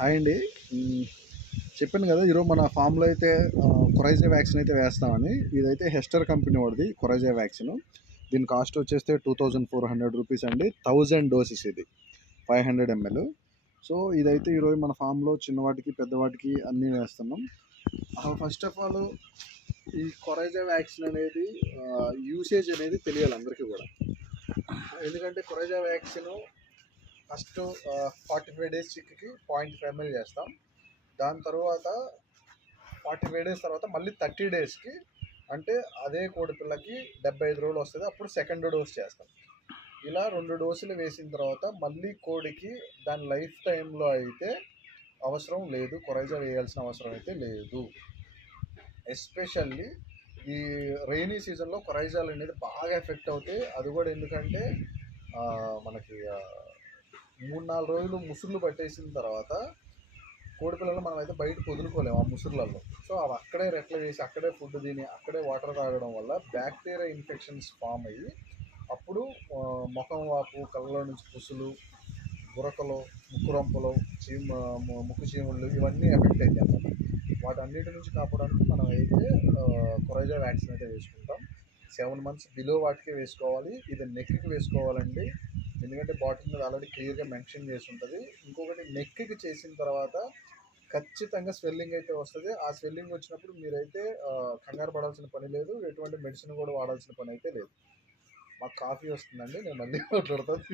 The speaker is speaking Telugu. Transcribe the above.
హాయ్ అండి. హ్మ్. చెప్పాను కదా! ఈరోజు మన ఫామ్‌లో అయితే కొరైజా వ్యాక్సిన్ అయితే వేస్తామని. ఇదైతే హెస్టర్ కంపెనీ వాడిది కొరైజా వ్యాక్సిను. దీని కాస్ట్ వచ్చేస్తే రూ. 2400 అండి. 1000 డోసెస్ ఇది. 500 ఎంఎల్. సో, ఇదైతే ఈరోజు మన ఫామ్‌లో చిన్నవాటికి, పెద్దవాటికి అన్నీ వేస్తున్నాం. ఫస్ట్ ఆఫ్ ఆల్ ఈ కొరైజా వ్యాక్సిన్ అనేది యూసేజ్ అనేది తెలియాలి అందరికీ కూడా. ఎందుకంటే కొరైజా వ్యాక్సిను ఫస్ట్ 45 డేస్ చిక్కి 0.5 ml చేస్తాం. దాని తర్వాత 45 డేస్ తర్వాత మళ్ళీ 30 డేస్కి, అంటే అదే కోడిపిల్లకి 75 రోజులు వస్తుంది, అప్పుడు సెకండ్ డోస్ చేస్తాం. ఇలా 2 డోసులు వేసిన తర్వాత మళ్ళీ కోడికి దాని లైఫ్ టైంలో అయితే అవసరం లేదు, కొరైజా వేయాల్సిన అవసరం అయితే లేదు. ఎస్పెషల్లీ ఈ రెయినీ సీజన్లో కొరైజాలు అనేది బాగా ఎఫెక్ట్ అవుతాయి. అది కూడా ఎందుకంటే మనకి 3-4 రోజులు ముసుర్లు పట్టేసిన తర్వాత కోడిపిల్లలు మనం అయితే బయట వదులుకోలేము ఆ ముసుర్లలో. సో అవి అక్కడే రెట్లు వేసి, అక్కడే ఫుడ్ తిని, అక్కడే వాటర్ తాగడం వల్ల బ్యాక్టీరియా ఇన్ఫెక్షన్స్ ఫామ్ అయ్యి అప్పుడు ముఖం వాపు, కళ్ళలో నుంచి పుసులు, గురకలు, ముక్కు రొంపలు, ముక్కు చీముళ్ళు ఇవన్నీ ఎఫెక్ట్ అవుతాయి అన్నమాట. వాటన్నిటి నుంచి కాపాడడానికి మనం అయితే కొరైజా వ్యాక్సిన్ అయితే వేసుకుంటాం. 7 months బిలో వాటికే వేసుకోవాలి. ఇది నెక్కి వేసుకోవాలండి, ఎందుకంటే బాటిల్ మీద ఆల్రెడీ క్లియర్గా మెన్షన్ చేసి ఉంటుంది. ఇంకొకటి, నెక్కి చేసిన తర్వాత ఖచ్చితంగా స్వెల్లింగ్ అయితే వస్తుంది. ఆ స్వెల్లింగ్ వచ్చినప్పుడు మీరైతే కంగారు పడాల్సిన పని లేదు, ఎటువంటి మెడిసిన్ కూడా వాడాల్సిన పని అయితే లేదు. మాకు కాఫీ వస్తుందండి, నేను మళ్ళీ మాట్లాడతాను.